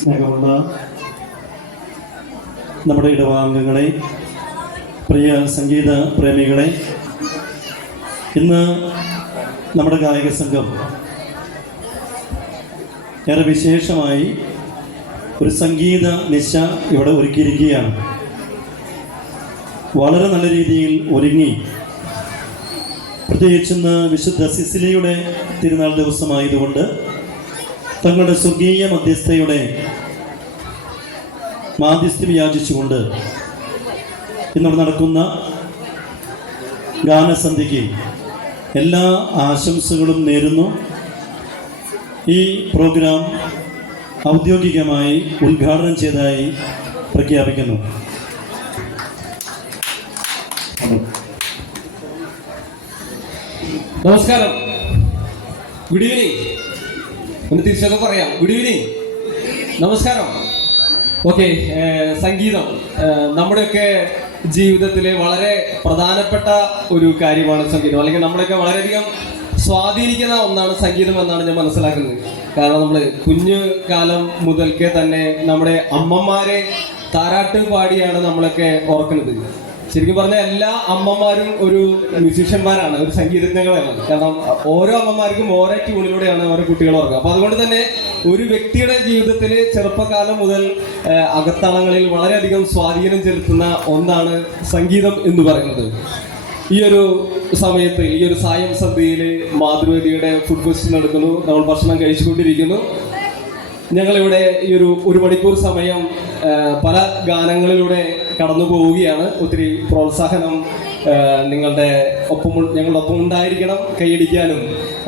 സ്നേഹമുള്ള നമ്മുടെ ഇടവാംഗങ്ങളെ, പ്രിയ സംഗീത പ്രേമികളെ, ഇന്ന് നമ്മുടെ ഗായക സംഘം ഏറെ വിശേഷമായി ഒരു സംഗീത നിശ ഇവിടെ ഒരുക്കിയിരിക്കുകയാണ്. വളരെ നല്ല രീതിയിൽ ഒരുങ്ങി, പ്രത്യേകിച്ചിന്ന് വിശുദ്ധ സിസിലിയുടെ തിരുനാൾ ദിവസമായതുകൊണ്ട് തങ്ങളുടെ സ്വർഗീയ മധ്യസ്ഥയുടെ മാധ്യസ്ഥ്യം യാചിച്ചുകൊണ്ട് ഇന്നോട് നടക്കുന്ന ഗാനസന്ധ്യയ്ക്ക് എല്ലാ ആശംസകളും നേരുന്നു. ഈ പ്രോഗ്രാം ഔദ്യോഗികമായി ഉദ്ഘാടനം ചെയ്തതായി പ്രഖ്യാപിക്കുന്നു. നമസ്കാരം, ഗുഡ് ഈവനിങ്. ഒന്ന് തിരിച്ചൊക്കെ പറയാം. ഗുഡ് ഈവനിങ്, നമസ്കാരം. ഓക്കെ, സംഗീതം നമ്മുടെയൊക്കെ ജീവിതത്തിലെ വളരെ പ്രധാനപ്പെട്ട ഒരു കാര്യമാണ് സംഗീതം, അല്ലെങ്കിൽ നമ്മളെയൊക്കെ വളരെയധികം സ്വാധീനിക്കുന്ന ഒന്നാണ് സംഗീതം എന്നാണ് ഞാൻ മനസ്സിലാക്കുന്നത്. കാരണം നമ്മൾ കുഞ്ഞു കാലം മുതൽക്കേ തന്നെ നമ്മുടെ അമ്മമാരെ താരാട്ട് പാടിയാണ് നമ്മളൊക്കെ ഓർക്കുന്നത്. ശരിക്കും പറഞ്ഞാൽ എല്ലാ അമ്മമാരും ഒരു മ്യൂസീഷ്യന്മാരാണ്, ഒരു സംഗീതജ്ഞകളാണ്. കാരണം ഓരോ അമ്മമാർക്കും ഓരോ ട്യൂണിലൂടെയാണ് ഓരോ കുട്ടികൾ ഓർക്കുക. അപ്പൊ അതുകൊണ്ട് തന്നെ ഒരു വ്യക്തിയുടെ ജീവിതത്തിൽ ചെറുപ്പകാലം മുതൽ അകത്തളങ്ങളിൽ വളരെയധികം സ്വാധീനം ചെലുത്തുന്ന ഒന്നാണ് സംഗീതം എന്ന് പറയുന്നത്. ഈ ഒരു സമയത്ത്, ഈ ഒരു സായം സന്ധ്യയിൽ മാതൃവേദിയുടെ ഫുഡ് ഫെസ്റ്റ് നടക്കുന്നു. നമ്മൾ ഭക്ഷണം കഴിച്ചുകൊണ്ടിരിക്കുന്നു. ഞങ്ങളിവിടെ ഈ ഒരു മണിക്കൂർ സമയം പല ഗാനങ്ങളിലൂടെ കടന്നു പോവുകയാണ്. ഒത്തിരി പ്രോത്സാഹനം ഞങ്ങളുടെ ഒപ്പം ഉണ്ടായിരിക്കണം. കൈയടിക്കാനും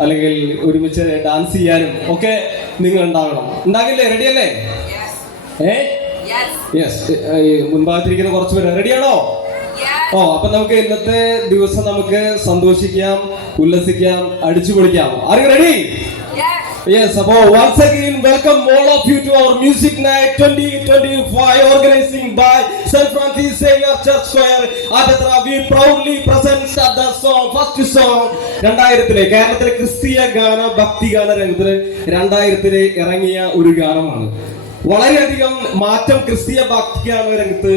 അല്ലെങ്കിൽ ഒരുമിച്ച് ഡാൻസ് ചെയ്യാനും ഒക്കെ നിങ്ങൾ ഉണ്ടാകില്ലേ? റെഡിയല്ലേ? യെസ്. മുൻഭാഗത്തിരിക്കുന്ന കുറച്ച് പേര് റെഡിയാണോ? അപ്പൊ നമുക്ക് ഇന്നത്തെ ദിവസം നമുക്ക് സന്തോഷിക്കാം, ഉല്ലസിക്കാം, അടിച്ചു പൊളിക്കാം. Are you ready? Yes, so once again welcome all of you to our Music Night 2025 organizing by St. Francis Xavier Church Choir. Adatra we proudly present the song, first song 2000 കേരളത്തിലെ ക്രിസ്തീയ ഗാന ഭക്തി ഗാന രംഗത്തിൽ 2000 ഇറങ്ങിയ ഒരു ഗാനമാണ്. വളരെയധികം മാറ്റം ക്രിസ്തീയ ഭക്തിഗാന രംഗത്ത്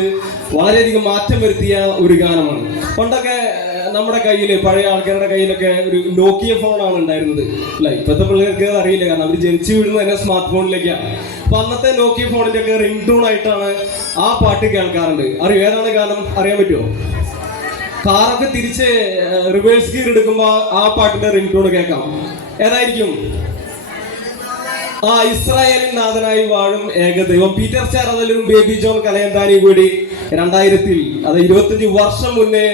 വളരെയധികം മാറ്റം വരുത്തിയ ഒരു ഗാനമാണ്. പണ്ടൊക്കെ നമ്മുടെ കയ്യിൽ, പഴയ ആൾക്കാരുടെ കയ്യിലൊക്കെ ഒരു നോക്കിയ ഫോണാണ് ഉണ്ടായിരുന്നത്, അല്ല? ഇപ്പോഴത്തെ പിള്ളേർക്ക് അറിയില്ല, കാരണം അവർ ജനിച്ചു വീഴുന്നത് തന്നെ സ്മാർട്ട് ഫോണിലേക്കാണ്. അപ്പൊ അന്നത്തെ നോക്കിയ ഫോണിന്റെ ഒക്കെ റിംഗ് ടൂൺ ആയിട്ടാണ് ആ പാട്ട് കേൾക്കാറുണ്ട്. അറിയോ ഏതാണ് ഗാനം? അറിയാൻ പറ്റുമോ? കാറൊക്കെ തിരിച്ച് റിവേഴ്സ് ഗിയർ എടുക്കുമ്പോ ആ പാട്ടിന്റെ റിംഗ് ടൂൺ കേൾക്കാം. ഏതായിരിക്കും? ഇസ്രായേലിൻ നാഥനായി വാഴും ഏകദൈവം. പീറ്റർ ചാറതലും ബേബി ജോൺ കലയന്താനി കൂടി 2000, അത് 25 വർഷം മുന്നേ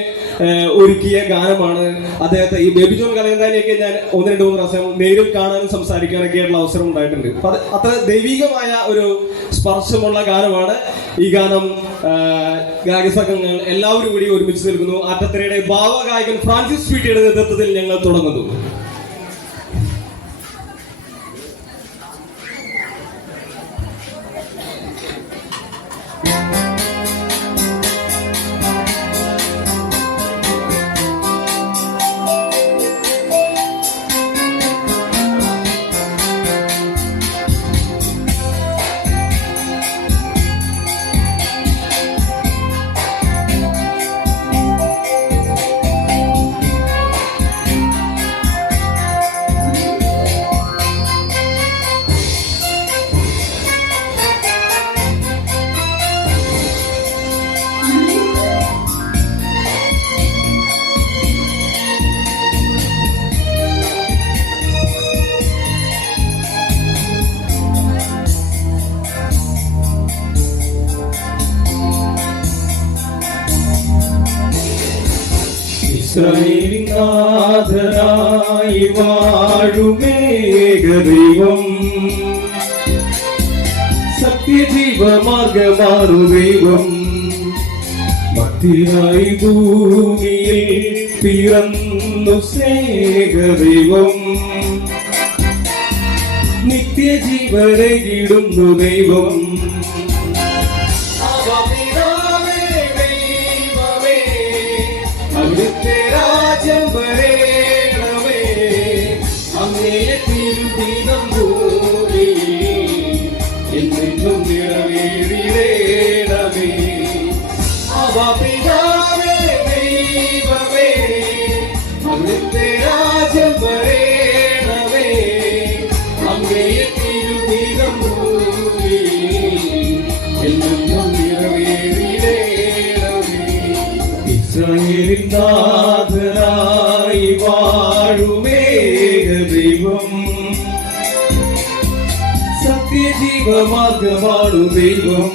ഒരുക്കിയ ഗാനമാണ്. അദ്ദേഹത്തെ, ഈ ബേബി ജോൺ കലയന്താനിയൊക്കെ ഞാൻ 1-2 പ്രാവശ്യം നേരിൽ കാണാനും സംസാരിക്കാനൊക്കെ ഉള്ള അവസരം ഉണ്ടായിട്ടുണ്ട്. അത്ര ദൈവികമായ ഒരു സ്പർശമുള്ള ഗാനമാണ് ഈ ഗാനം. ഗായകസംഘങ്ങൾ എല്ലാവരും കൂടി ഒരുമിച്ച് നിൽക്കുന്നു. ആറ്റത്തറയുടെ ഭാവഗായകൻ ഫ്രാൻസിസ് പീറ്റിയുടെ നേതൃത്വത്തിൽ ഞങ്ങൾ തുടങ്ങുന്നു. ഇസ്രായേലിൻ നാഥനായി വാഴുമേകദൈവം, സത്യജീവമാർഗമാറു ദൈവം, ഭക്തിയായി ഭൂമിയിൽ പിറന്നു സ്നേഹദൈവം, നിത്യജീവനകിടുന്നു ദൈവം. അവിടുത്തെ രാജ്യം വരേണമേ, അങ്ങേ തിരുദിനം ഭൂമിയിൽ എന്നും തിരുഹിതം എന്നും നിറവേറിടേണമേ. ഇസ്രായേലിൻ നാഥനായി വാഴുമേക ദൈവം, സത്യജീവമാർഗമാണു ദൈവം.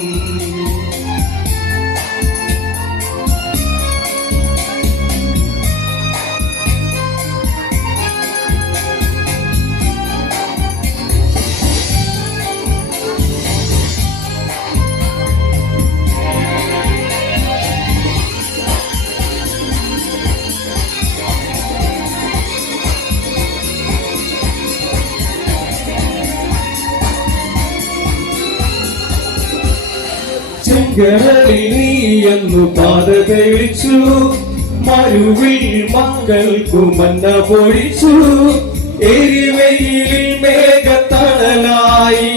ചെങ്കടലിൽ നീയെന്നു പാത തെളിച്ചു, മരുവിൽ മക്കൾക്കു മന്ന പൊഴിച്ചു. എരിവെയിലിൽ മേഘത്തണലായി,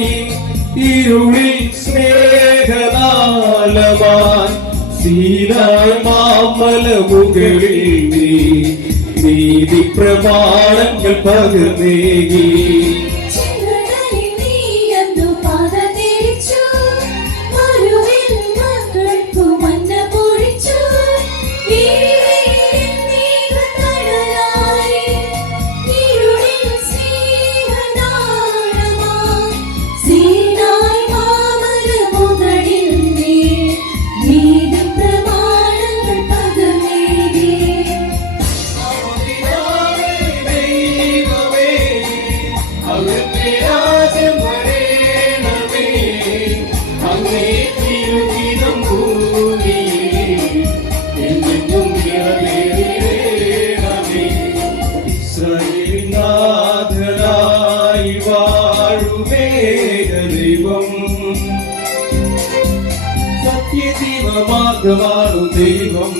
ഇരുളിൽ സ്നേഹനാളമായി. സീനായ് മാമല മുകളിൽ നീ നീതി പ്രമാണങ്ങൾ പകർന്നേകി. ഇസ്രായേലിനാഥനായി വാഴുമേക ദൈവം, സത്യജീവമാർഗമാണു ദൈവം.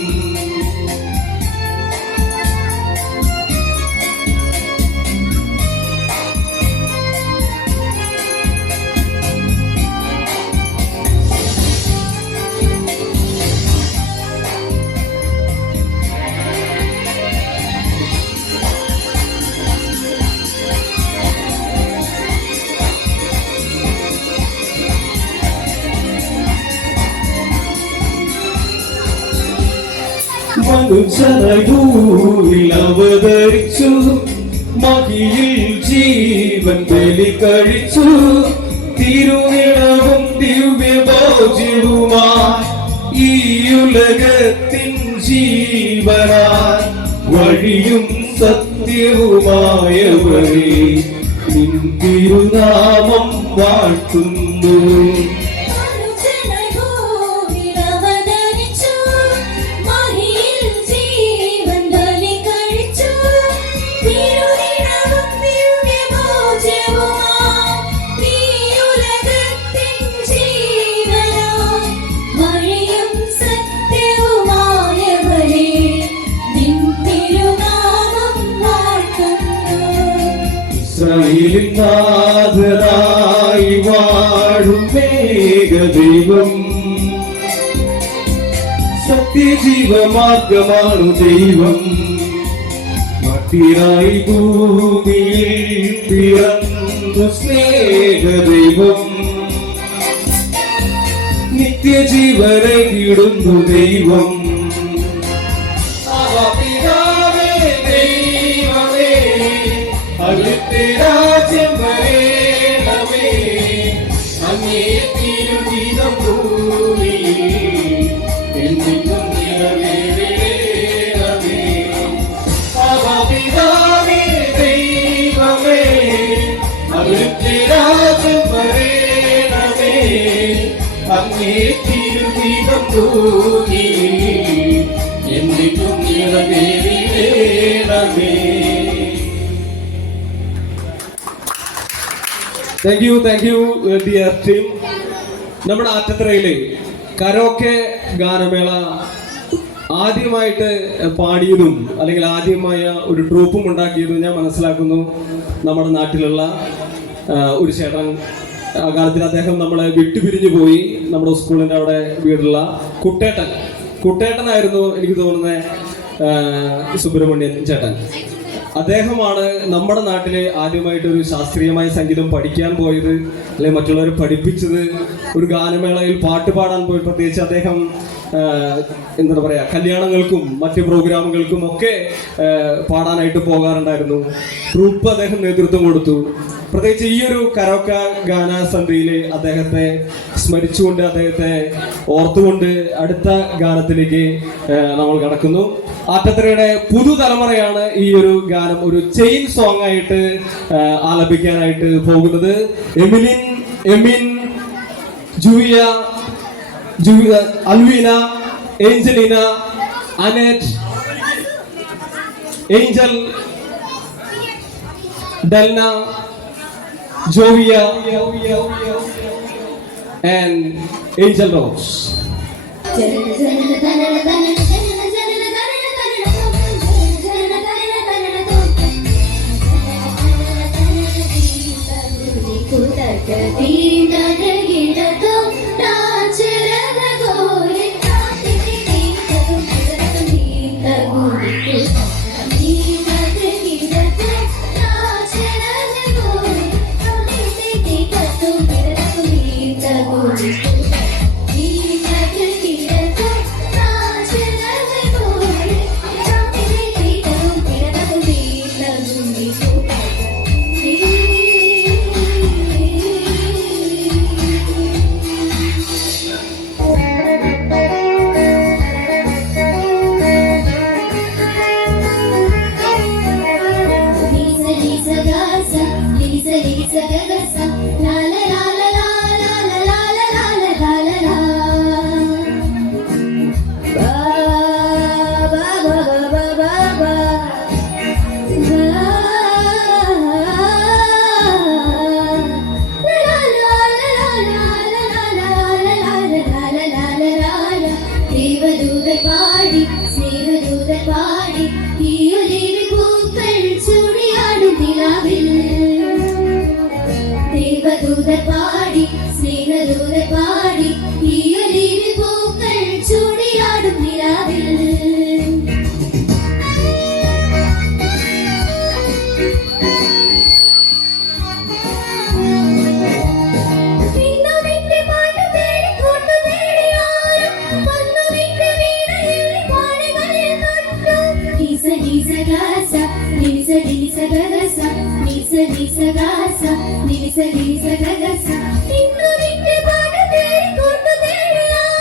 മനുഷ്യനായി ഭൂമിയിൽ അവതരിച്ചു, മഹിയിൽ ജീവൻ ബലി കഴിച്ചു. തിരുനിണവും ദിവ്യഭോജ്യവുമായി ഈ ഉലകത്തിൻ ജീവനായി, വഴിയും സത്യവുമായവരെ നിൻ തിരുനാമം വാഴ്ത്തുന്നു. ഇസ്രായേലിനാഥനായി വാഴുമേക ദൈവം, സത്യജീവമാർഗമാണു ദൈവം. മത്തിനായി ഭൂമിയിൽ പിറന്നു സ്നേഹ ദൈവം, നിത്യജീവനെ കിടുന്നു ദൈവം. അവിടുത്തെ രാജ്യം വരേണമേ, അങ്ങേ തിരുഹിതം ഭൂമിയിൽ എന്നും നിറവേറേണമേ. പിതാവേ ദൈവമേ, അവിടുത്തെ രാജ്യം വരേണമേ, അങ്ങേ തിരുഹിതം ഭൂമിയിൽ എന്നും നിറവേറേണമേ. Thank you dear team. നമ്മുടെ ആറ്റത്തറയിലെ കരോക്കെ ഗാനമേള ആദ്യമായിട്ട് പാടിയതും അല്ലെങ്കിൽ ആദ്യമായ ഒരു ട്രൂപ്പും ഉണ്ടാക്കിയതും ഞാൻ മനസ്സിലാക്കുന്നു നമ്മുടെ നാട്ടിലുള്ള ഒരു ചേട്ടൻ. ആ കാലത്തിൽ അദ്ദേഹം നമ്മളെ വിട്ടുപിരിഞ്ഞു പോയി. നമ്മുടെ സ്കൂളിൻ്റെ അവിടെ വീടുള്ള കുട്ടേട്ടനായിരുന്നു എനിക്ക് തോന്നുന്നത്, സുബ്രഹ്മണ്യൻ ചേട്ടൻ. അദ്ദേഹമാണ് നമ്മുടെ നാട്ടിലെ ആദ്യമായിട്ട് ഒരു ശാസ്ത്രീയമായ സംഗീതം പഠിക്കാൻ പോയത്, അല്ലെ മറ്റുള്ളവരെ പഠിപ്പിച്ചത്. ഒരു ഗാനമേളയിൽ പാട്ട് പാടാൻ പോയി, പ്രത്യേകിച്ച് അദ്ദേഹം എന്താ പറയാ, കല്യാണങ്ങൾക്കും മറ്റ് പ്രോഗ്രാമുകൾക്കും ഒക്കെ പാടാനായിട്ട് പോകാറുണ്ടായിരുന്നു. ട്രൂപ്പ് അദ്ദേഹം നേതൃത്വം കൊടുത്തു. പ്രത്യേകിച്ച് ഈ ഒരു കരോക്ക ഗാന സന്ധ്യയില് അദ്ദേഹത്തെ സ്മരിച്ചുകൊണ്ട്, അദ്ദേഹത്തെ ഓർത്തുകൊണ്ട് അടുത്ത ഗാനത്തിലേക്ക് നമ്മൾ കടക്കുന്നു. ആറ്റത്തറയുടെ പുതുതലമുറയാണ് ഈ ഒരു ഗാനം ഒരു ചെയിൻ സോങ് ആയിട്ട് ആലപിക്കാനായിട്ട് പോകുന്നത്. Emin, Juya, Alveena, Angelina, Anet, Angel, Delna, Jovia and Angel Rose. പാടി സ്നേഹദൂത പാടി ഈ ഒലിവിൽ പൂക്കൾ ചൂടിയാടും നിലാവിൽ. Nisa gasa, innu vitte paadu teri kottu theriyaaru.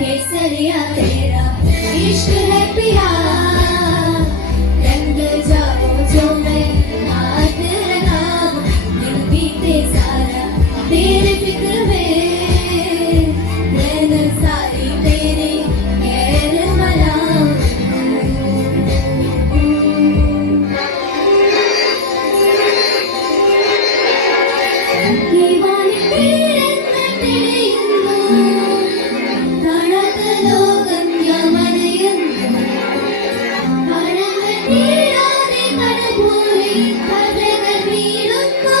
केसरिया तेरा इश्क है पिया रंग जाओ जो मैं हाथ लगाऊं दिन बीते सारा तेरे फिक्र में नैन सारी तेरी गैर मनाऊं दीवानी तेरे കാണാത്ത ലോകം യമനയുന്നു കണങ്ങൾ തീരാതെ കടപോലെ കഥകൾ വീഴുന്നു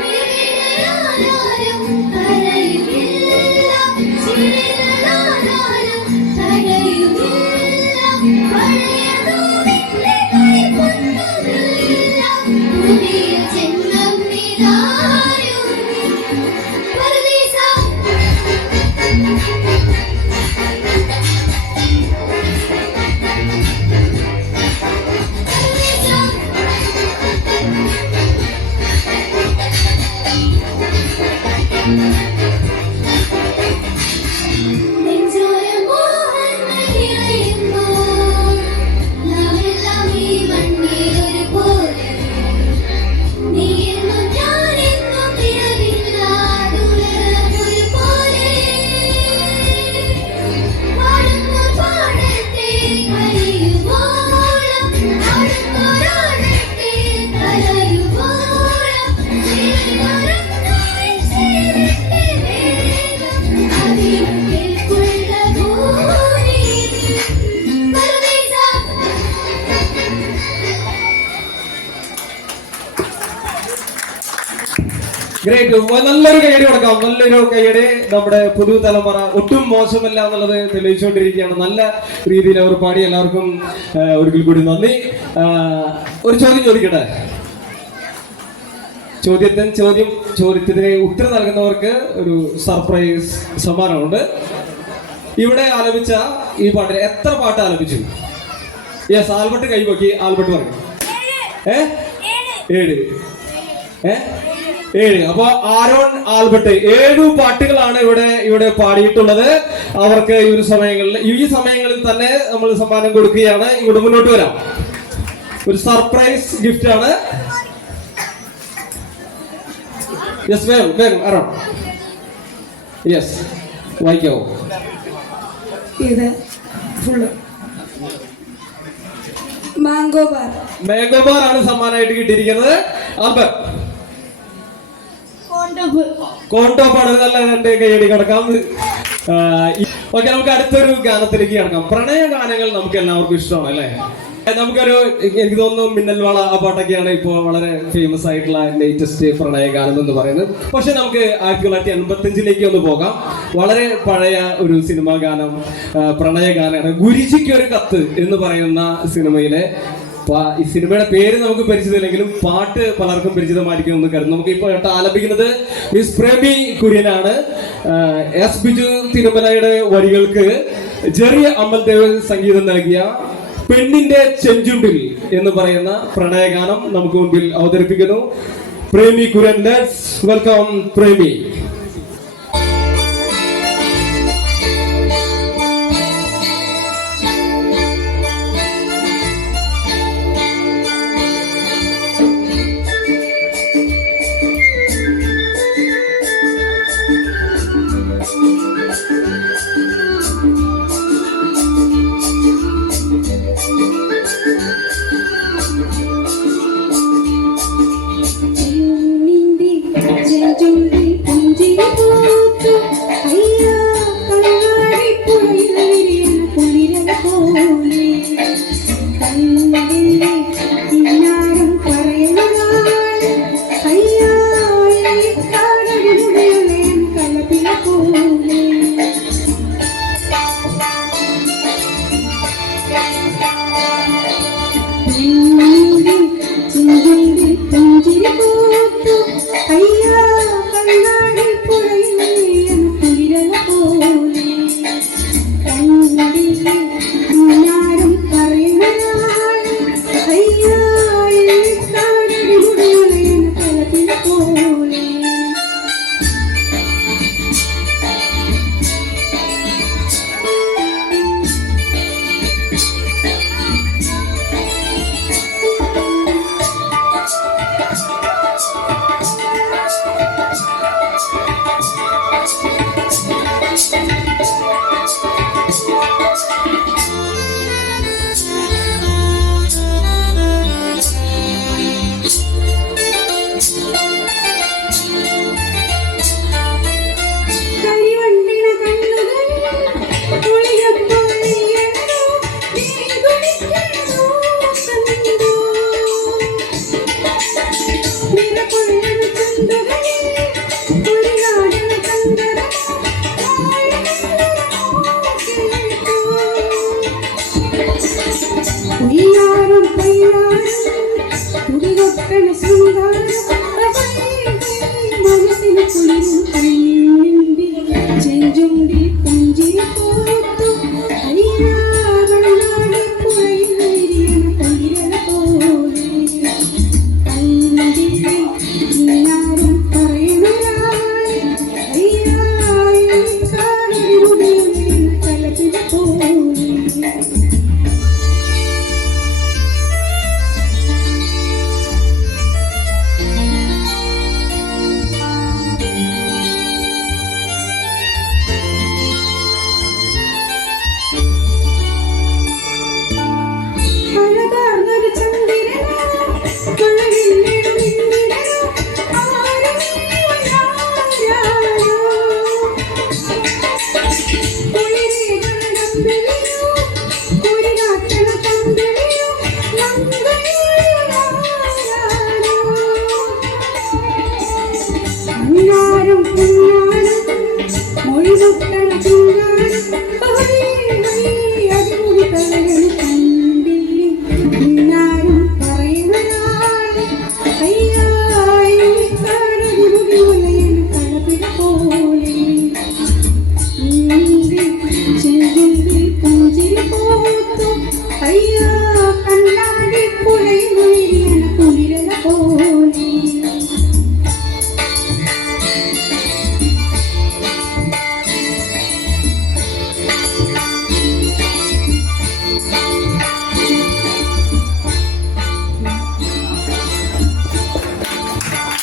വീണയാരും കരയുമില്ല ചിരിതലാരും കരയുമില്ല പഴയതോടെ കൈപ്പൊന്നുമില്ല പുതിയ ജന്മം നിതാരും പരദേശാ നെഞ്ചോര മോഹങ്ങൾ നിറയുന്നു നാമെല്ലാം ഈ മണ്ണിൽ ഒരുപോലെ നീ എന്നും ഞാനെന്നും നിലവില്ലാതുള്ളൊരുപോലെ പാടുന്നു പാടട്ടെ കരയുവോളം പാടുന്നോരാടട്ടെ കരയുവോളം ചേരട്ടെ വേഗം അതിനും കേൾക്കുള്ള ഭൂമി പരദേശാ ഗ്രേറ്റ്. നല്ലൊരു കൈയടി കൊടുക്കാം. നല്ലൊരു കൈയടി. നമ്മുടെ പുതുതലമുറ ഒട്ടും മോശമല്ല എന്നുള്ളത് തെളിയിച്ചുകൊണ്ടിരിക്കുകയാണ്. നല്ല രീതിയിൽ അവർ പാടി. എല്ലാവർക്കും ഒരിക്കൽ കൂടി നന്ദി. ഒരു ചോദ്യം ചോദിക്കട്ടെ. ചോദ്യത്തിന് ഉത്തരം നൽകുന്നവർക്ക് ഒരു സർപ്രൈസ് സമ്മാനമുണ്ട്. ഇവിടെ ആലപിച്ച ഈ പാട്ടിൽ എത്ര പാട്ട് ആലപിച്ചു? Yes, Albert കൈപൊക്കി. ആൽബർട്ട് പറയും. 7. 7. അപ്പൊ ആരോൺ ആൽബർട്ട് 7 പാട്ടുകളാണ് ഇവിടെ പാടിയിട്ടുള്ളത്. അവർക്ക് ഈ സമയങ്ങളിൽ തന്നെ നമ്മൾ സമ്മാനം കൊടുക്കുകയാണ്. ഇവിടെ മുന്നോട്ട് വരാം. ഒരു സർപ്രൈസ് ഗിഫ്റ്റ് ആണ്. യെസ്, വേഗം ആരോൺ. യെസ്, വായിക്കാവോ? ഇത് ഫുള്ള് മാംഗോ ബാർ ആണ് സമ്മാനമായിട്ട് കിട്ടിയിരിക്കുന്നത്. ആൽബർട്ട് കോണ്ടോപ്പാണ്. നല്ല 2 കൈയടി കിടക്കാം. ഓക്കെ, നമുക്ക് അടുത്തൊരു ഗാനത്തിലേക്ക് കിടക്കാം. പ്രണയ ഗാനങ്ങൾ നമുക്ക് എല്ലാവർക്കും ഇഷ്ടമാണ് അല്ലേ? എനിക്ക് തോന്നുന്നു മിന്നൽവാള ആ പാട്ടൊക്കെയാണ് ഇപ്പോൾ വളരെ ഫേമസ് ആയിട്ടുള്ള ലേറ്റസ്റ്റ് പ്രണയ ഗാനം എന്ന് പറയുന്നത്. പക്ഷെ നമുക്ക് 1985 ഒന്ന് പോകാം. വളരെ പഴയ ഒരു സിനിമാ ഗാനം, പ്രണയ ഗാനമാണ്. ഗുരുജിക്ക് ഒരു കത്ത് എന്ന് പറയുന്ന സിനിമയിലെ ഈ സിനിമയുടെ പേര് നമുക്ക് പരിചിതമില്ലെങ്കിലും പാട്ട് പലർക്കും പരിചിതമായിരിക്കും എന്ന് കരുതുന്നു. നമുക്ക് ഇപ്പോൾ ആലപിക്കുന്നത് മിസ് പ്രേമി കുര്യനാണ്. എസ് ബിജു തിരുമലയുടെ വരികൾക്ക് ജെറി അമൽദേവ് സംഗീതം നൽകിയ പെണ്ണിന്റെ ചെഞ്ചുണ്ടിൽ എന്ന് പറയുന്ന പ്രണയഗാനം നമുക്ക് മുമ്പിൽ അവതരിപ്പിക്കുന്നു പ്രേമി കുര്യൻ. Let's welcome Premi. ചെഞ്ചുണ്ടിൽ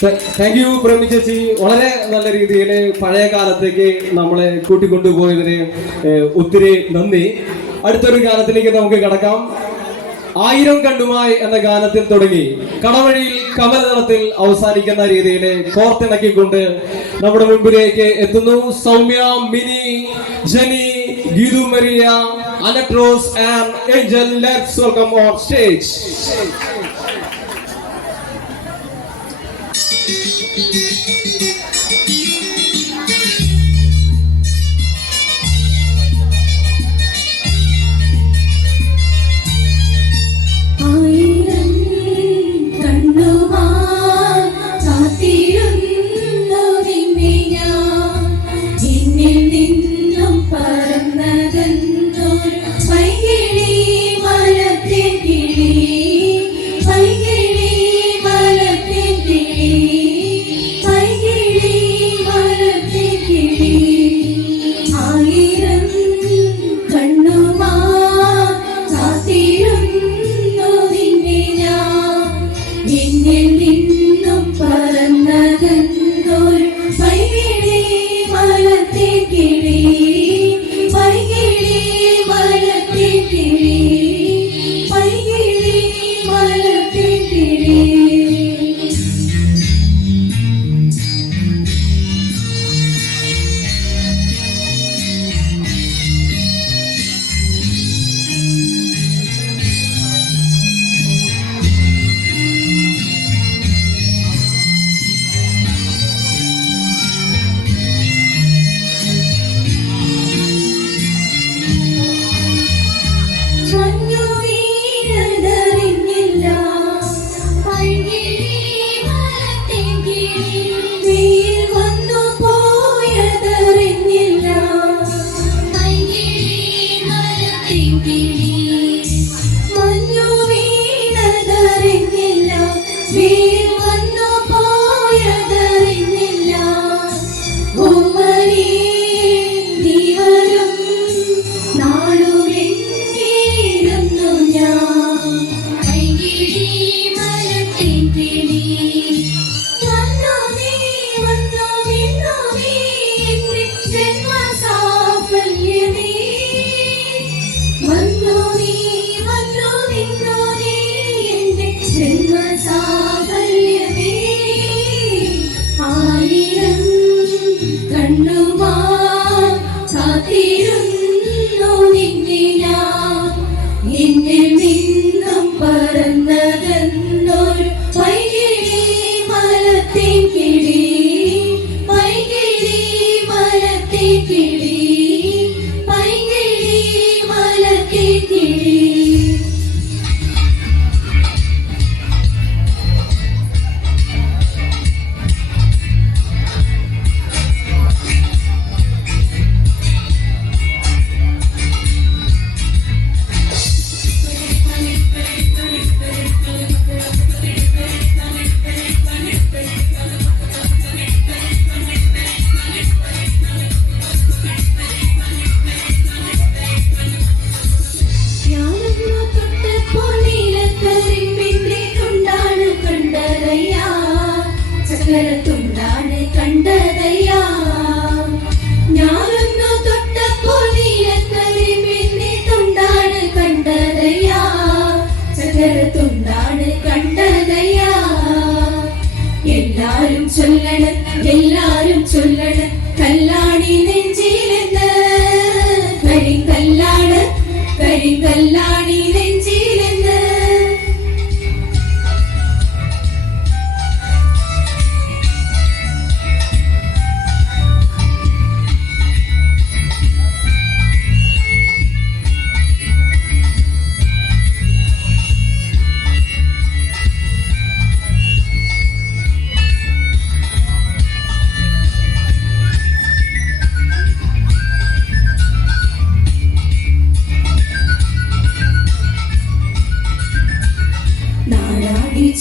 താങ്ക് യു പ്രേമി ചേച്ചി. വളരെ നല്ല രീതിയിൽ പഴയ കാലത്തേക്ക് നമ്മളെ കൂട്ടിക്കൊണ്ടുപോയതിന് ഒത്തിരി നന്ദി. അടുത്തൊരു ഗാനത്തിലേക്ക് നമുക്ക് കടക്കാം. 1000 കണ്ണുമായി എന്ന ഗാനത്തിൽ തുടങ്ങി കടവഴിയിൽ കമലതളത്തിൽ അവസാനിക്കുന്ന രീതിയിൽ കോർത്തിണക്കിക്കൊണ്ട് നമ്മുടെ മുൻപിലേക്ക് എത്തുന്നു സൗമ്യ, മിനി, ജനി, ഗീതു മരിയ, അലക്ട്രോസ് and Angel. Let's welcome on stage. എല്ലാരും ചൊല്ലണ് കല്ലാണി നെഞ്ചിലെന്ന് കരിങ്കല്ലാണി നെഞ്ചിലെന്ന്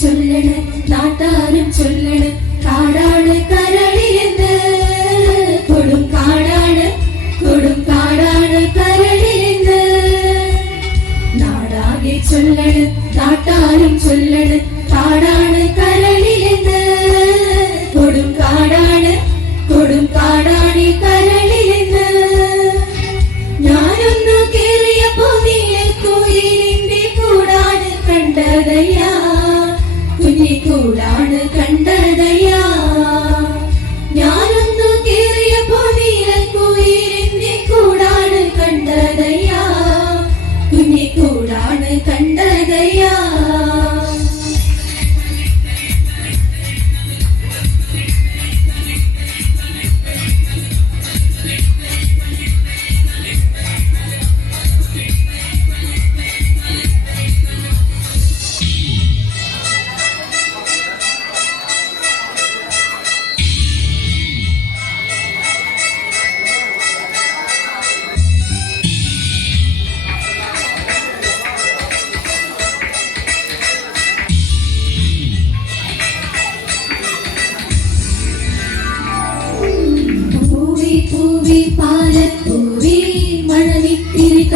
ചൊല്ലണ് നാട്ടാരും ചൊല്ലണ് കാടാണ് കരളിലെന്ന് കൊടും കാടാണ് കരളിലെന്ന് നാടാകെ ചൊല്ലണ് നാട്ടാരും ചൊല്ലണ് കാടാണ് കരളിലെന്ന്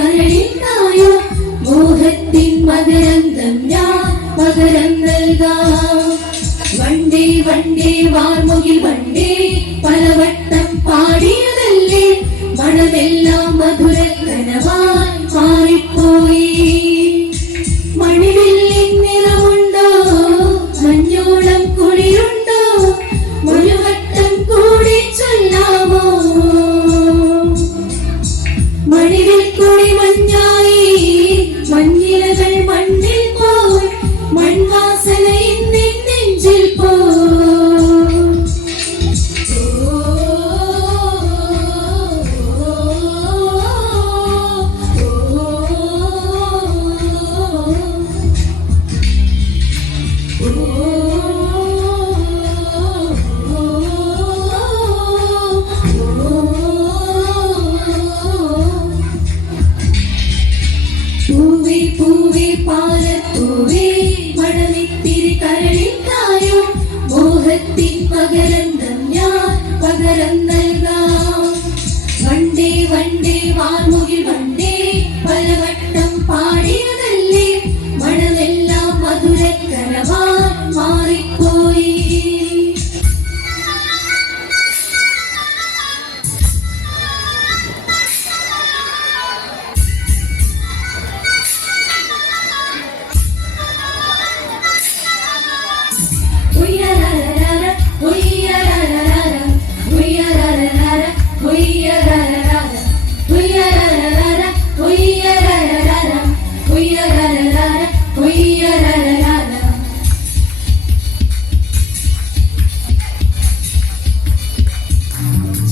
കരളിൽ കായോ മോഹത്തിൻ മകരന്തം ഞാൻ പകരം നൽകാം. വണ്ടേ വണ്ടേ വാർമുകിൽ വണ്ടേ പലവട്ടം പാടിയതല്ലേ മണമെല്ലാം മധുര കനവായി മാറിപ്പോയി. മണിവില്ലിൻ നിറമുണ്ടോ മഞ്ഞോളം കുളിരുണ്ടോ ഒരു വട്ടം കൂടി ചൊല്ലാമോ. മണിവിൽ കുടി മഞ്ഞായി മഞ്ഞിലകൾ മണ്ണിൽ പോയി മൺവാസന ഇന്നിൻ നെഞ്ചിൽ പൂവേ പൂവേ പാലപ്പൂവേ മണമിത്തിരി കരളിൽ കായോ മോഹത്തിൻ മകരന്തം ഞാൻ പകരം നൽകാം. വണ്ടേ വണ്ടേ വാർമുകിൽ വണ്ടേ പലവട്ടം പാടിയതല്ലേ മണമെല്ലാം മധുര കനവായി മാറിപ്പോയി.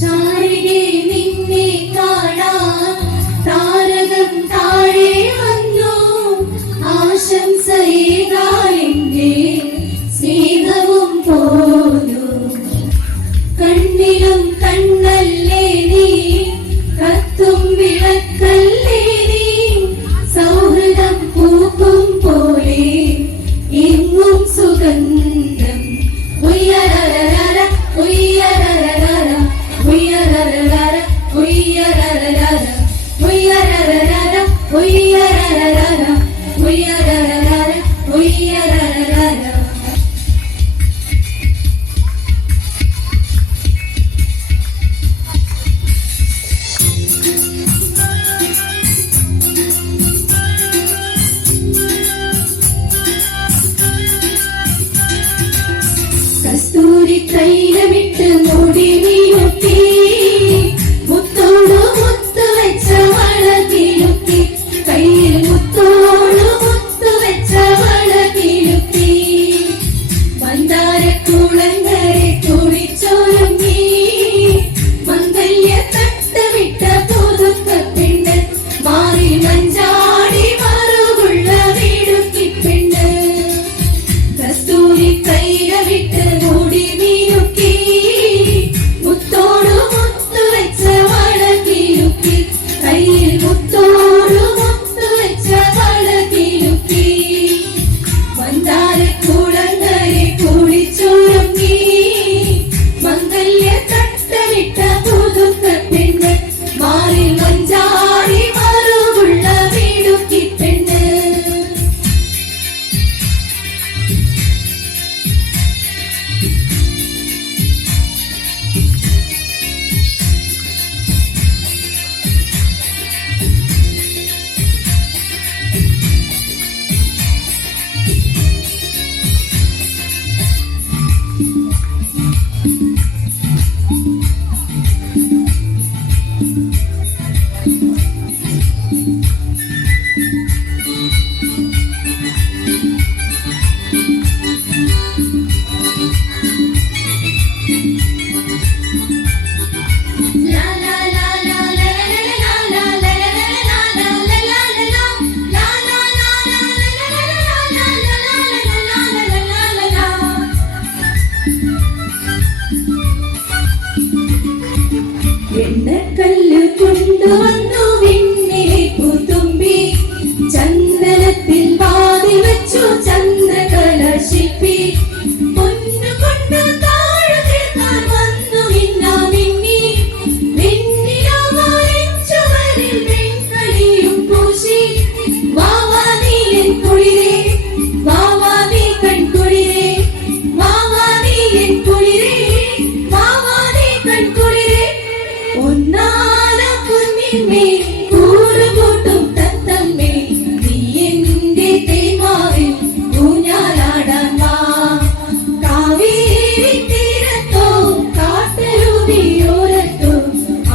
ചാരികെ നിന്നെ കാണാൻ താരകം താഴെ വന്നു ആശംസയേകാലിന്റെ സ്നേഹവും പോന്നു. കണ്ണിലും കണ്ണല്ലേ നീ കത്തും വിളക്കല്ലേ നീ സൗഹൃദം പൂക്കും പോലെ എങ്ങും സുഗന്ധം. ഉയ്യരരര ഉയ്യരരര ഉയ്യരരര ഉയ്യരരര ഉയ്യരരര ഉയ്യരരര ഉയ്യരരര ഉയ്യരരര. കസ്തൂരി തൈലമിട്ട് മുടി വീഴ്ത്തി മുത്തോടു മുത്തു വെച്ച വളകിലുത്തി കയ്യിൽ മുത്തോടു മുത്തു വെച്ച വളകിലുത്തി മന്ദാരക്കുളങ്ങരെ കുളിച്ചൊരുങ്ങി മംഗല്യ തട്ടമിട്ട പുതുക്കപ്പെണ്ണ് മാറി മഞ്ചാടി മറുകുള്ള വീടുക്കിപ്പെണ്ണ്. കസ്തൂരി തൈലമിട്ട് മുടി വീഴ്ത്തി മുത്തോടു മുത്തു വെച്ച വളകിലുത്തി കയ്യിൽ മുത്തോടു മുത്തു വെച്ച വളകിലുത്തി മന്ദാരക്കുളങ്ങരെ കുളിച്ചൊരുങ്ങി മംഗല്യ തട്ടമിട്ട പുതുക്കപ്പെണ്ണ് മാറി മഞ്ചാടി മറുകുള്ള വീടുക്കിപ്പെണ്ണ്. എണ്ണക്കല്ല് കൊണ്ടുവന്നു വിണ്ണിലെ പുതുമ്പി ചന്ദനത്തിൽ പാതി വെച്ചു ചന്ദ്രകല ശില്പി പൊന്നു കൊണ്ട് താഴെ തീർക്കാൻ വന്നു മിന്നാ മിന്നി വെണ്ണിലാവാലിൻ ചുവരിൽ വെൺകളിയും തേന്മേ കൂറുകൂട്ടും തത്തമ്മേ നീ എന്റെ തേന്മാവിൽ ഊഞ്ഞാലാടാൻ വാ കാവേരി തീരത്തോ കാട്ടരുവിയോരത്തോ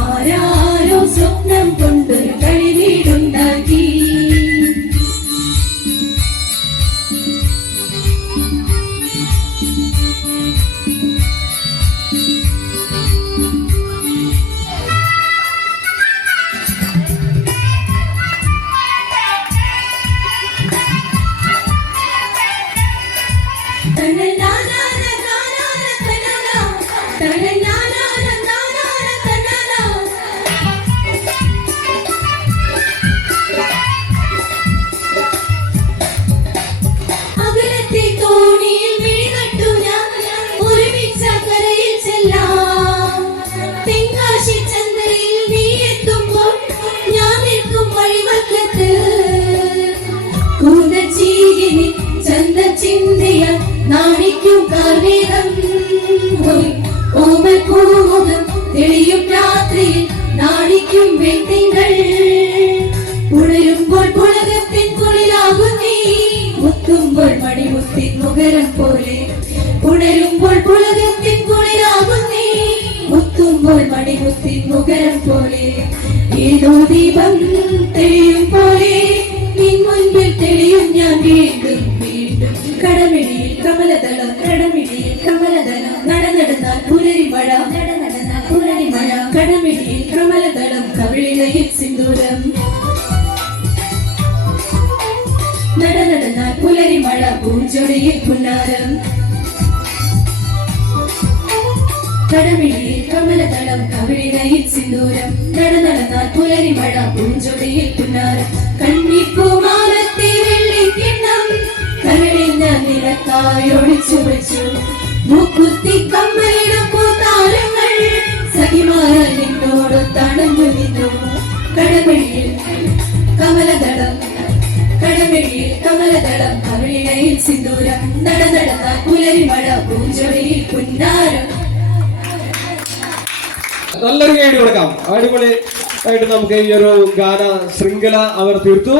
ആരാരോ സ്വപ്നം കൊണ്ടൊരു കളിവീടുണ്ടാക്കി അകലത്തെ തോണിയിൽ വീണട്ടു ഞാൻ ഒരുമിച്ച കരയിൽ ചെല്ലാം തെങ്കാശി ചന്തയിൽ നീ എത്തുമ്പോൾ ഞാൻ നിൽക്കും വഴിവക്കത്ത് കൂടച്ചീകിനി ചന്ത ചിന്തയ നാണിക്കും കാർവേദം ഓമൽ പൂമുഖം തെളിയും രാത്രിയിൽ നാണിക്കും വെട്ടിങ്ങൾ ഉണരുമ്പോൾ പുളകത്തിൻ കുളിരാകുന്നീ മുത്തുമ്പോൾ മണിമുത്തിൻ മുഖരം പോലെ ഉണരുമ്പോൾ പുളകത്തിൻ കുളിരാകുന്നീ മുത്തുമ്പോൾ മണിമുത്തിൻ മുഖരം പോലെ ഏതോ ദീപം തെളിയും പോലെ നിൻ മുൻപിൽ തെളിയും ഞാൻ വീണ്ടും വീണ്ടും കടമിടിയിൽ കമലദളം കടമിടിയിൽ കമലദളം നടന്നാൽ പുലരിമഴ നടന്നാൽ പുലരിമഴ കടമിടിയിൽ കമലദളം കവിളിലയിൽ സിന്ദൂരം നടന്നാൽ പുലരിമഴ പൂഞ്ചൊടിയിൽ പുന്നാരം കടമിടിയിൽ കമലദളം കവിളിലയിൽ സിന്ദൂരം നടന്നാൽ പുലരിമഴ പൂഞ്ചൊടിയിൽ പുന്നാരം കണ്ണിപ്പൂമാലത്തെ വെള്ളിക്കിണ്ണം കരളിൽ ഞാൻ നിനക്കായി ഒളിച്ചു വെച്ചു മൂക്കുത്തി കമ്മലിടും പൂത്താരങ്ങൾ സഖിമാരാൽ നിന്നോട് തടഞ്ഞു നിന്നു കടമിടിയിൽ കമലദളം കടമിടിയിൽ കമലദളം കവിളിലയിൽ സിന്ദൂരം നടന്നാൽ പുലരിമഴ പൂഞ്ചൊടിയിൽ പുന്നാരം. നല്ലൊരു കൈയടി കൊടുക്കാം. അടിപൊളി ആയിട്ട് നമുക്ക് ഈ ഒരു ഗാന ശൃംഖല അവർ തീർത്തു.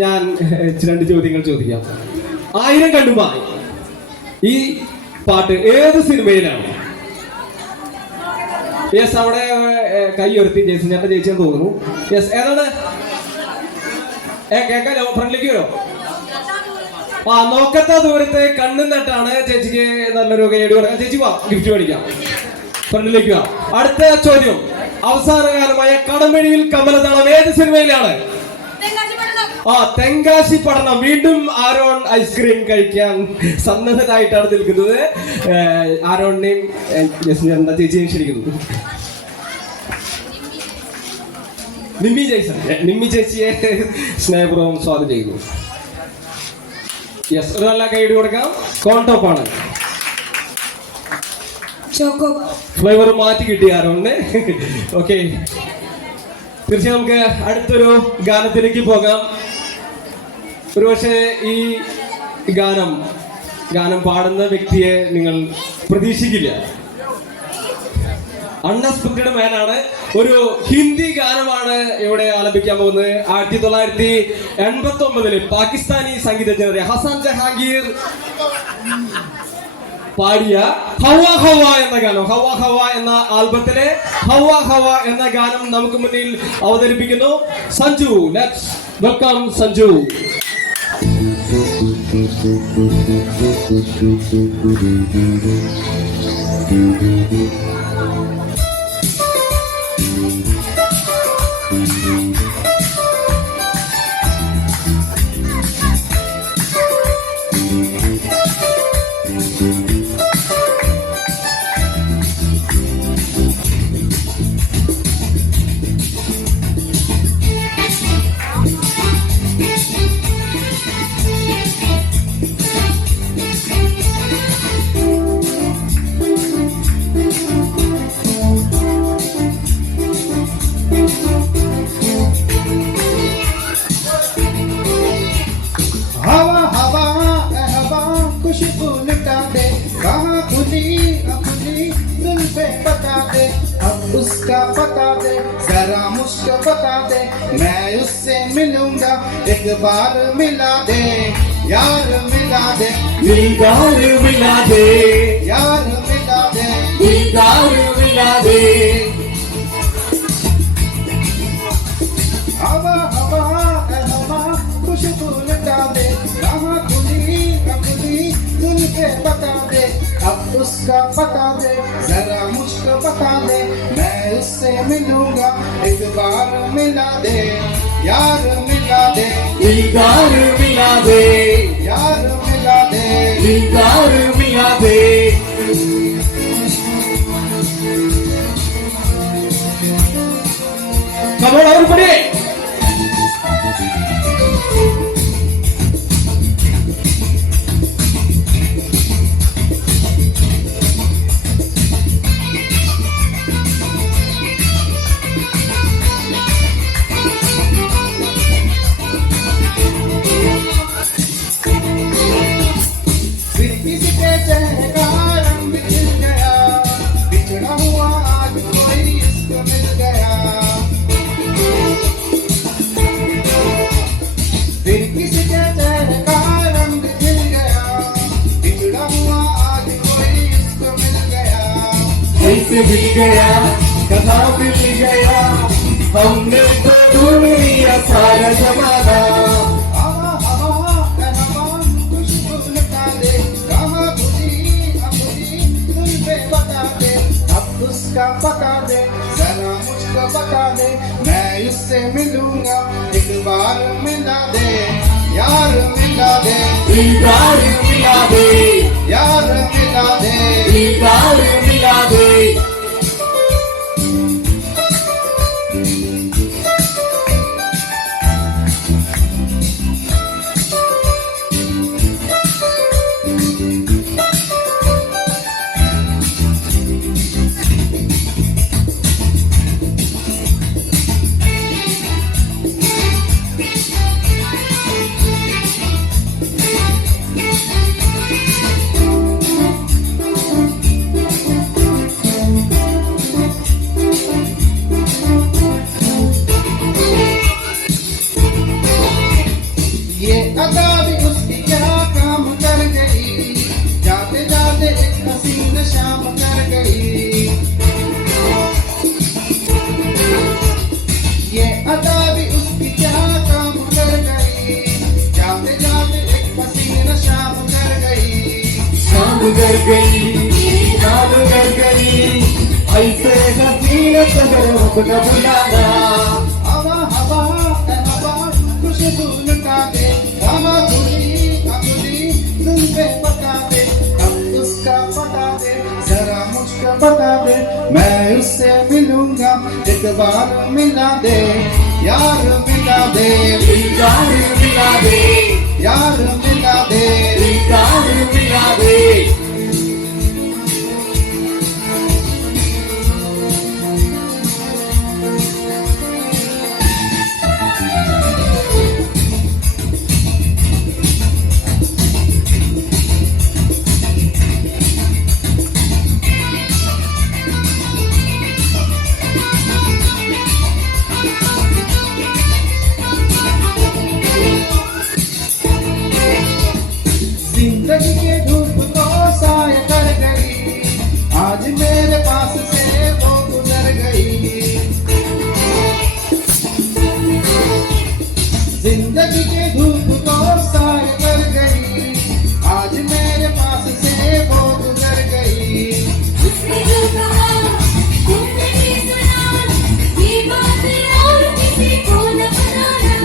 ഞാൻ രണ്ട് ചോദ്യങ്ങൾ ചോദിക്കാം. 1000 കണ്ണുമായി ഈ പാട്ട് ഏത് സിനിമയിലാണ്? യെസ്, അവിടെ കൈ ഉയർത്തി ജേസി ചേട്ടൻ ജയിച്ചെന്ന് തോന്നുന്നു. യെസ്, ഏതാണ്? കേൾക്കാലോ, ഫ്രണ്ടിലേക്ക് വരോ? നോക്കത്ത ദൂരത്തെ കണ്ണും നട്ടാണ് ചേച്ചിക്ക് നല്ലൊരു കൈയടി കൊടുക്കാം. ചേച്ചി വാ, ഗിഫ്റ്റ് മേടിക്കാം. ഫ്രണ്ടിലേക്ക് വാ. അടുത്ത ചോദ്യം, അവസാന കാലമായ കടമ്പഴിയിൽ കമലദളം ഏത് സിനിമയിലാണ്? തെങ്കാശി പട്ടണം. വീണ്ടും ആരോൺ ഐസ്ക്രീം കഴിക്കാൻ സന്നദ്ധനായിട്ടാണ് നിൽക്കുന്നത്. ആരോണിനെയും എന്താ ചേച്ചിയും ക്ഷണിക്കുന്നു. നിമ്മി ചേച്ചിയെ സ്നേഹപൂർവ്വം സ്വാഗതം ചെയ്യുന്നു. യെസ്, ഒരു നല്ല കൈയ്യടി കൊടുക്കാം. കോൺടോപ്പാണ്. ഫ്ലേവർ മാറ്റി കിട്ടിയ ആരോണിന്. ഓക്കെ, തീർച്ചയായും നമുക്ക് അടുത്തൊരു ഗാനത്തിലേക്ക് പോകാം. ഒരുപക്ഷെ ഈ ഗാനം പാടുന്ന വ്യക്തിയെ നിങ്ങൾ പ്രതീക്ഷിക്കില്ല. അൺഎക്സ്പെക്ടഡ് മാനാണ്. ഒരു ഹിന്ദി ഗാനമാണ് ഇവിടെ ആലപിക്കാൻ പോകുന്നത്. 1989 പാകിസ്ഥാനി സംഗീതജ്ഞനായ ഹസൻ ജഹാംഗീർ പാടിയ ഹവ ഹവ എന്ന ഗാനം, ഹവ ഹവ എന്ന ആൽബത്തിലെ ഹവ ഹവ എന്ന ഗാനം നമുക്ക് മുന്നിൽ അവതരിപ്പിക്കുന്നു സഞ്ജു. Let's welcome Sanju. उसका पता दे जरा मुझको बता दे मैं उससे मिलूंगा एक बार मिला दे यार मिला दे दीदार मिला दे यार मिला दे दीदार मिला दे हवा हवा है हवा खुशबू लुटा दे कहाँ खुली अपनी दिल पे बता दे अब उसका पता दे जरा मुझको बता दे मैं उससे मिलूंगा एक बार मिला दे यार मिला दे दीदार मिला दे यार मिला दे दीदार मिला दे कमोन और पढ़िए फिर किसी के चेहरे का रंग खिल गया बिछड़ा हुआ आज कोई इसको मिल गया फिर किसी के चेहरे का रंग खिल गया बिछड़ा हुआ आज कोई इसको मिल गया कैसे मिल गया कहाँ मिल गया हमने तो ढूंढ लिया सारा जमाना हवा हवा हवा खुशबू लुटा दे कहाँ खुली अपनी दिल पे बता दे अब उसका पता दे जरा मुझको बता दे मैं उससे मिलूंगा एक बार मिला दे यार मिला दे दीदार मिला दे यार मिला दे दीदार मिला दे ये अदा भी उसकी क्या काम कर गई जाते जाते एक हसीन शाम कर गई ये अदा भी उसकी क्या काम कर गई जाते जाते एक हसीन शाम कर गई शाम कर गई शाम कर गई ऐसे हसीन सगर अपना बुलाना हवा हवा है हवा खुशबू लुटा दे हवा खुली अपनी दिल पे बता दे अब उसका पता दे जरा मुझको बता दे मैं उससे मिलूंगा एक बार मिला दे यार मिला दे दीदार मिला दे यार मिला दे दीदार मिला दे जिंदगी के धूप को साया कर गई आज मेरे पास से वो गुजर गई जिंदगी के धूप को साया कर गई आज मेरे पास से वो गुजर गई उसने जो कहा तुमने भी सुना ये बात और किसी को न बताना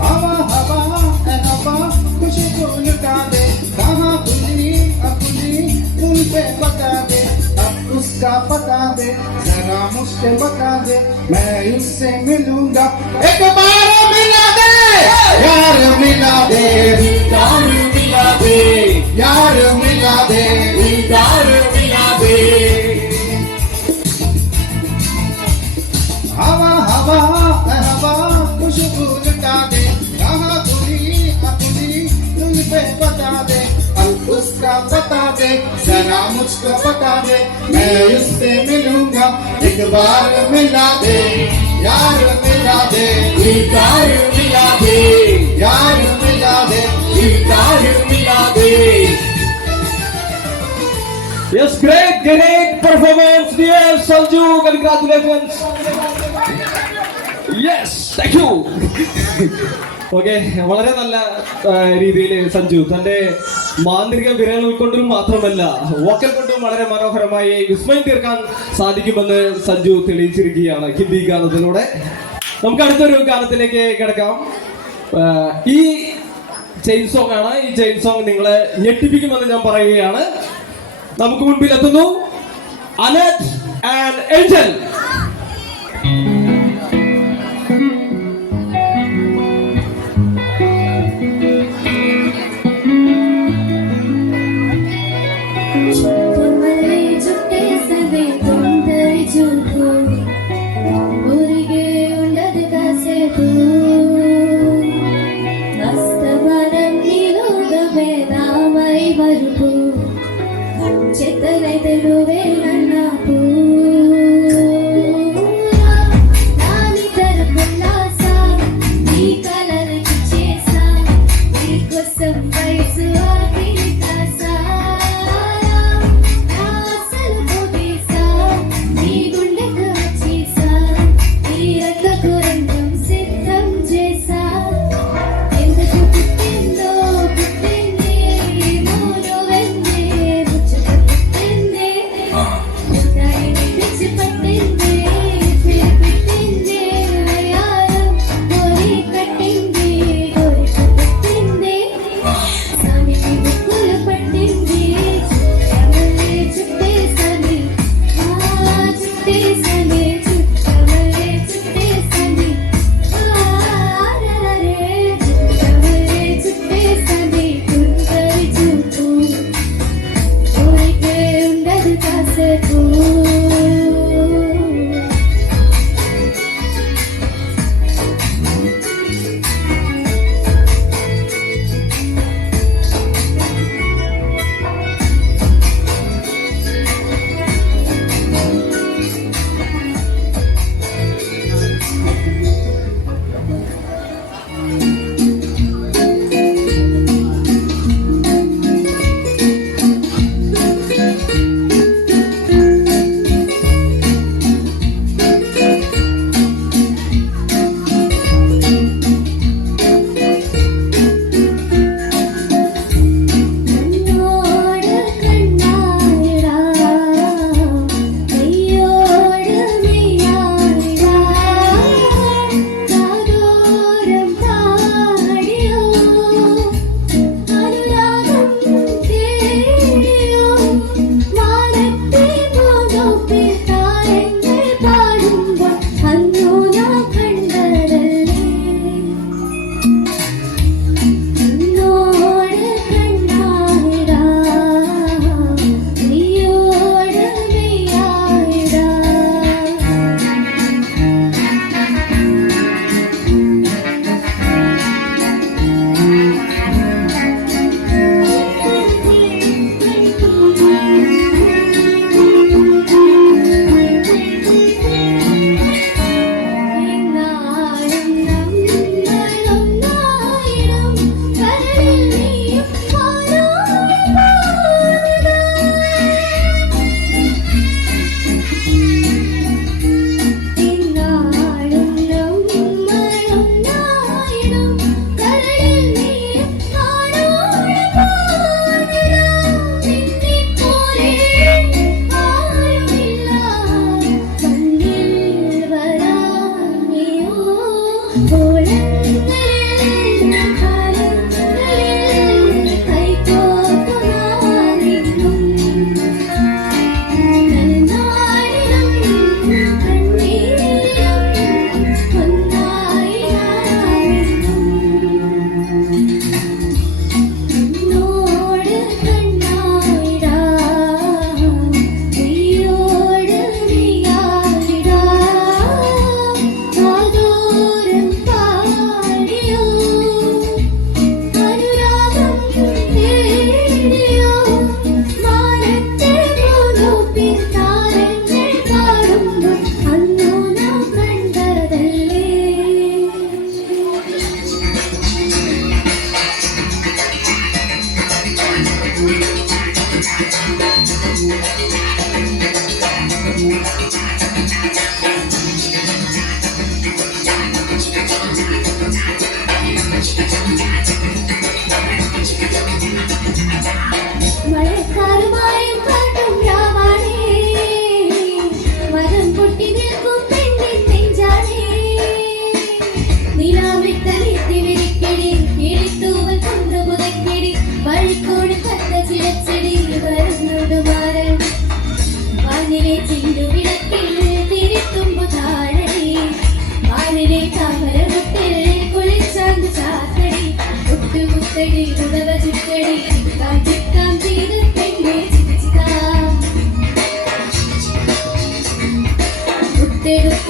हवा हवा है हवा खुशबू लुटा दे कहाँ खुली अपनी दिल पे बता दे अब उसका पता दे जरा मुझको बता दे मैं उससे मिलूंगा एक बार मिला दे यार मिला दे दीदार मिला दे यार मिला दे दीदार मिला दे हवा हवा है हवा खुशबू लुटा दे कहाँ खुली अपनी दिल पे बता दे अब उसका बता दे जरा मुझको बता दे मैं उससे मिलूंगा एक एक बार मिला दे यार मिला दे दिलदार मिला दे यार मिला दे दिलदार मिला दे Yes, great performance, dear Sanju. Congratulations. Yes, thank you. Okay, വളരെ നല്ല രീതിയിൽ സഞ്ജു തന്റെ മാന്ത്രിക വിരലുകൾ കൊണ്ടും മാത്രമല്ല വോക്കൽ കൊണ്ടും വളരെ മനോഹരമായി വിസ്മയം തീർക്കാൻ സാധിക്കുമെന്ന് സഞ്ജു തെളിയിച്ചിരിക്കുകയാണ് ഹിന്ദി ഗാനത്തിലൂടെ. നമുക്ക് അടുത്തൊരു ഗാനത്തിലേക്ക് കിടക്കാം. ഈ ചെയിൻ സോങ് ആണ്. ഈ ചെയിൻ സോങ് നിങ്ങളെ ഞെട്ടിപ്പിക്കുമെന്ന് ഞാൻ പറയുകയാണ്. നമുക്ക് മുൻപിൽ എത്തുന്നു അനറ്റ് ആൻഡ് ഏഞ്ചൽ. చెత్తనైతే నువ్వే నన్నా పూ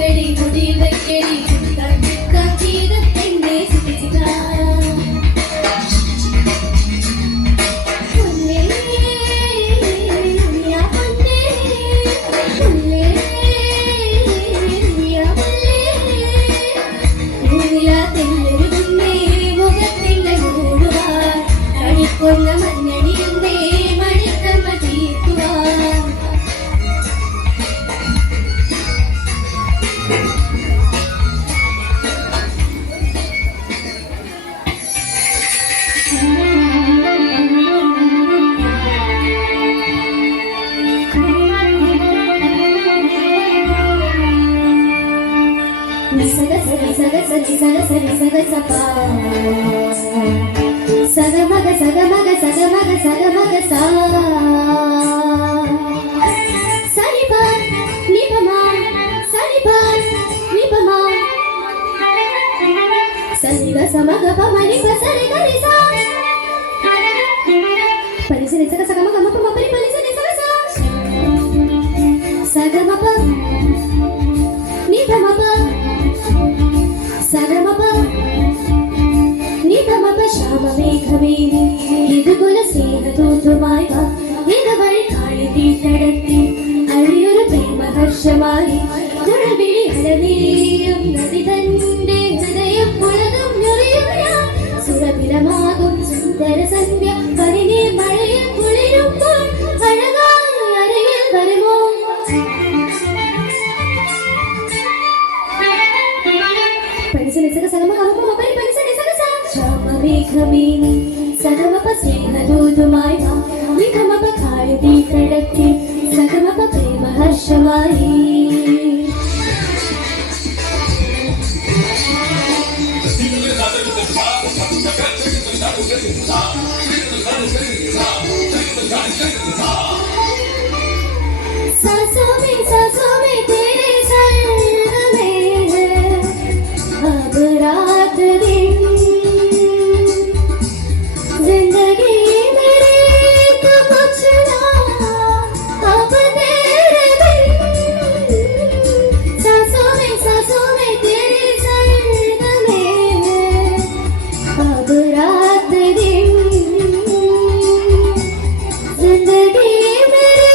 ചുണ്ടടി മുടി വെക്കടി ചുക്കം ചെയ്തന്നെ സുഖിച്ചിത കൊന്ന മഞ്ഞണിയുന്നേ മണിക്കമ്മ തീർക്കുവാൻ സഗ സരി സഗ സരി സഗ സരി സഗ സപാ സഗമഗ സഗമഗ സഗമഗ സഗമഗ സാ സരിപ നിപമ സരിപ നിപമ സരിഗ സമഗ പമനി പസരി ഗരി സാ പരിസരി സഗ സഗമഗ മപ മപരി പരിസരി സഗ സാ സഗമപ നിപമപ സഗമപ ശ്യാമമേഘമേനി ഇതുകുല സ്നേഹതൂതുമായി വാ ഇതുവഴി കാളി തീട്ടടത്തി അഴിയൊരു പ്രേമഹർഷമായി തുഴവിളി അലനീരും നദി തന്റെ ഹൃദയം പുളതും ഞൊറിയും ഞാൻ സുരഭിലമാകും സുന്ദര സന്ധ്യ കരിനെ മഴയിൽ കുളിരുമ്പോൾ അഴകായി അരയിൽ വരുമോ പരിസരി സഗ സഗമ അമപ മപരി പരിസരി സഗ സാ ശ്യാമമേഘമേനി സഗമപ സ്നേഹദൂതുമായി വാ നിഗമപ കാളി തീട്ടടത്തി സഗമപ പ്രേമഹർഷമായി सांसों में तेरे संग में है अब रात दिन जिंदगी मेरी तो कुछ ना अब तेरे बिन सांसों में तेरे संग में है अब रात दिन जिंदगी मेरी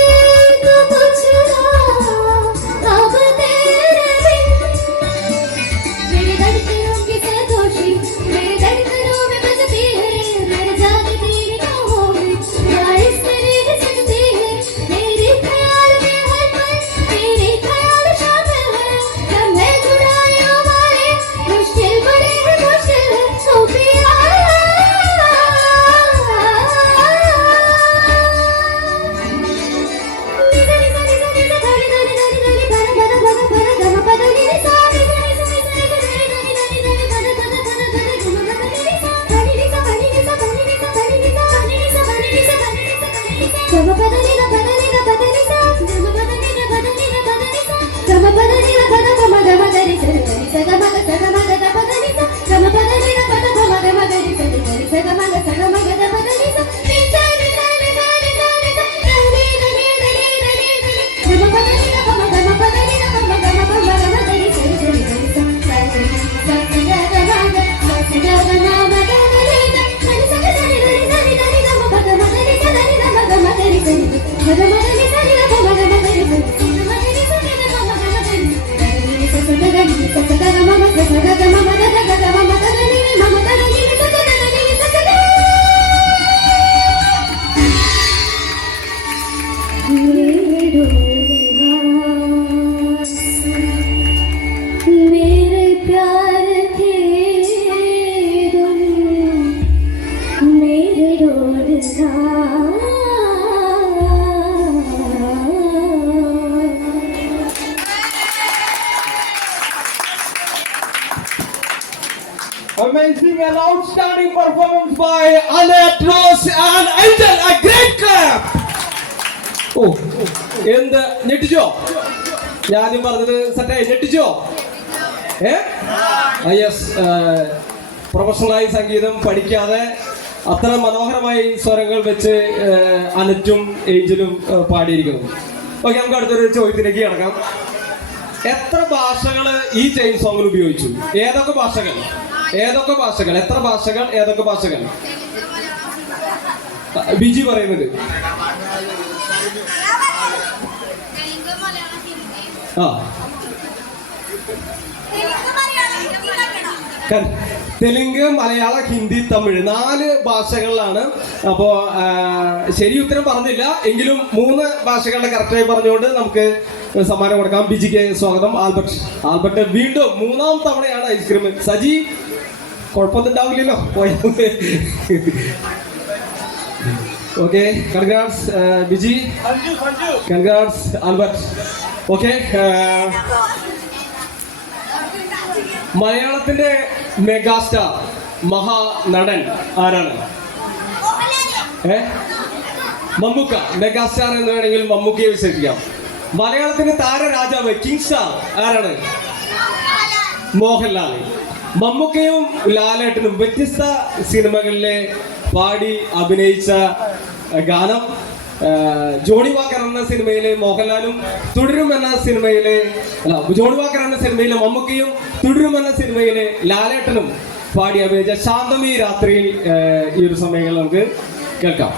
तो कुछ ना अब तेरे बिन मेरे धड़कनों की सरगोशी मेरे धड़कनों में बजती है मेरे जागती निगाहों में बारिश मेरी रिसकती है मेरे ख्याल में हर पल तेरे ख्याल शामिल है जब मैं जुड़ाई हमारे मुश्किल बड़ी है मुश्किल है तो पिया मेरे प्यार के तुम मेरे डोलना Amazing and outstanding performance by Annette Rose and Angel. A great clap. Oh, എന്ത് ഞെട്ടിച്ചോ? ഞാനും പറഞ്ഞത് സെറ്റായി ഞെട്ടിച്ചോ? യെസ്, പ്രൊഫഷണലായി സംഗീതം പഠിക്കാതെ അത്ര മനോഹരമായി സ്വരങ്ങൾ വെച്ച് അനറ്റും ഏഞ്ചലും പാടിയിരിക്കുന്നു. ഓക്കെ, നമുക്ക് അടുത്തൊരു ചോദ്യത്തിലേക്ക് കിടക്കാം. എത്ര ഭാഷകൾ ഈ ചെയിൻ സോങ്ങിൽ ഉപയോഗിച്ചു? ഏതൊക്കെ ഭാഷകൾ? എത്ര ഭാഷകൾ? ഏതൊക്കെ ഭാഷകൾ? ബിജി പറയുന്നത് ആ തെലുങ്ക്, മലയാളം, ഹിന്ദി, തമിഴ് 4 ഭാഷകളിലാണ്. അപ്പോ ശരി ഉത്തരം പറഞ്ഞില്ല എങ്കിലും 3 ഭാഷകളുടെ കറക്റ്റായി പറഞ്ഞുകൊണ്ട് നമുക്ക് സമ്മാനം കൊടുക്കാം. ബിജിക്ക് സ്വാഗതം. ആൽബർട്ട് വീണ്ടും 3ാം തവണയാണ് ഐസ്ക്രീം. സജി കുഴപ്പമൊന്നും ഉണ്ടാവില്ലല്ലോ. Okay, congrats Biji, congrats Albert. Okay, മലയാളത്തിന്റെ മെഗാസ്റ്റാർ മഹാനടൻ ആരാണ്? മമ്മൂക്ക. മെഗാസ്റ്റാർ എന്ന് വേണമെങ്കിൽ മമ്മൂക്കയെ വിശേഷിക്കാം. മലയാളത്തിന്റെ താരരാജാവ് കിങ് സ്റ്റാർ ആരാണ്? മോഹൻലാൽ. മമ്മൂക്കയും ലാലേട്ടനും വ്യത്യസ്ത സിനിമകളിലെ പാടി അഭിനയിച്ച ഗാനം ജോണി വാക്കർ എന്ന സിനിമയിലെ മോഹൻലാലും തുടരും എന്ന സിനിമയിലെ ജോണി വാക്കർ എന്ന സിനിമയിലെ മമ്മൂക്കയും തുടരും എന്ന സിനിമയിലെ ലാലേട്ടനും പാടി അഭിനയിച്ച ശാന്തമീ രാത്രിയിൽ ഈ ഒരു സമയങ്ങളിൽ നമുക്ക് കേൾക്കാം.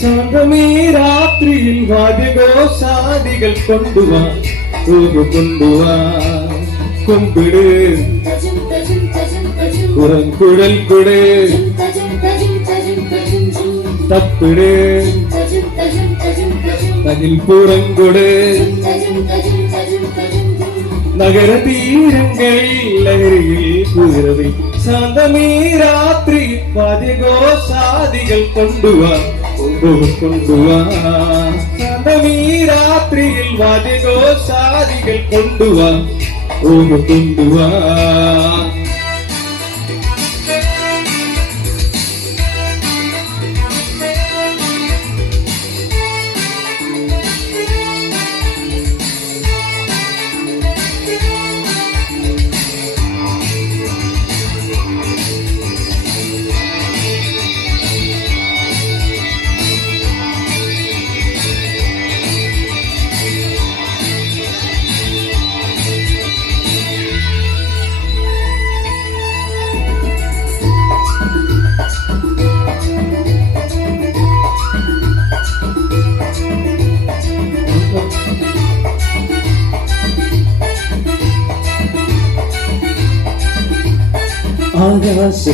ശാന്തമീ രാത്രിയിൽ വാദ്യഘോഷാദികൾ കൊണ്ടുവാ കൊമ്പിട് കുഴൽ കുടേ തപ്പിട് അതിൽ പുറങ്കൊട് നഗരതീരങ്ങളിൽ ലഹരിയിൽ കുതിരവി ശാന്തമീ രാത്രി വാദ്യഘോഷാദികൾ കൊണ്ടുവാ ശാന്തമീ രാത്രിയിൽ വാദ്യഘോഷാദികൾ കൊണ്ടുവാ കൊണ്ടുവാ.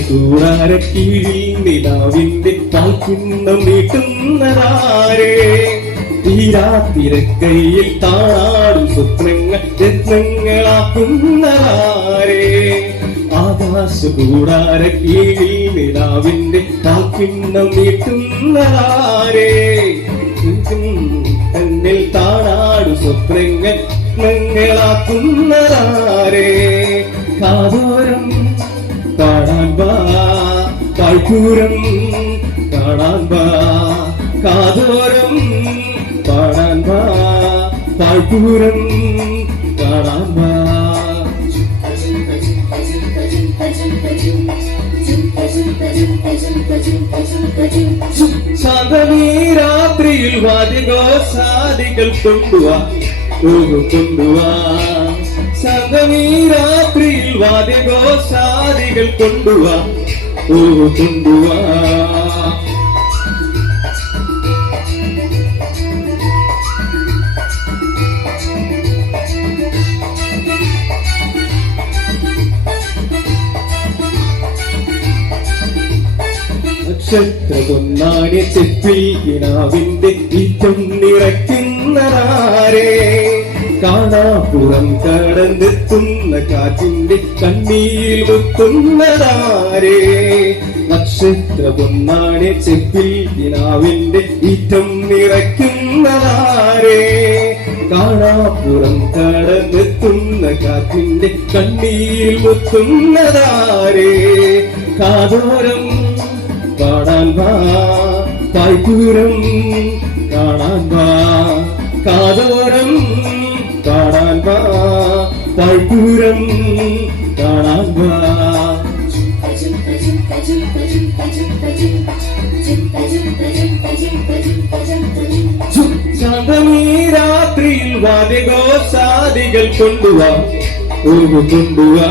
ആകാശകൂടാരക്കീഴിൽ നിലാവിന്റെ താൽക്കിണ്ണം നീട്ടുന്നതാരേ തീരാത്തിരക്കൈയിൽ താണാടും സ്വപ്നങ്ങൾ രത്നങ്ങളാക്കുന്നതാരേ ആകാശകൂടാരക്കീഴിൽ നിലാവിന്റെ താൽക്കിണ്ണം നീട്ടുന്നതാരേ കണ്ണിൽ താണാടും സ്വപ്നങ്ങൾ രത്നങ്ങളാക്കുന്നതാരേ കാതോരം കാണാൻ വാ താഴ്പൂരം കാണാൻ വാ കാതോരം കാണാൻ വാ താഴ്പൂരം കാണാൻ വാ. ശാന്തമീ രാത്രിയിൽ വാദ്യഘോഷാദികൾ കൊണ്ടുവാ കൊണ്ടുവാ ശാന്തമീ രാത്രിയിൽ വാദ്യഘോഷാദികൾ കൊണ്ടുവാ കൊണ്ടുവാ. നക്ഷത്രപൊന്നാടിയ ചെപ്പിൽ കിനാവിന്റെ ഈറ്റം നിറയ്ക്കുന്നതാരേ കാണാപ്പുറം കടന്നെത്തുന്ന കാറ്റിന്റെ കണ്ണീരിൽ മുത്തുന്നതാരേ നക്ഷത്രപൊന്നാടിയ ചെപ്പിൽ കിനാവിന്റെ ഈറ്റം നിറയ്ക്കുന്നതാരേ കാണാപ്പുറം കടന്നെത്തുന്ന കാറ്റിന്റെ കണ്ണീരിൽ മുത്തുന്നതാരേ കാതോരം പാടാൻ വാ പായ്പൂരം കാണാൻ വാ കാതോരം പാടാൻ വാ പായ്പൂരം കാണാൻ വാ ശാന്തമീ രാത്രിയിൽ വാദ്യഘോഷാദികൾ കൊണ്ടുവാ കൊണ്ടുവാ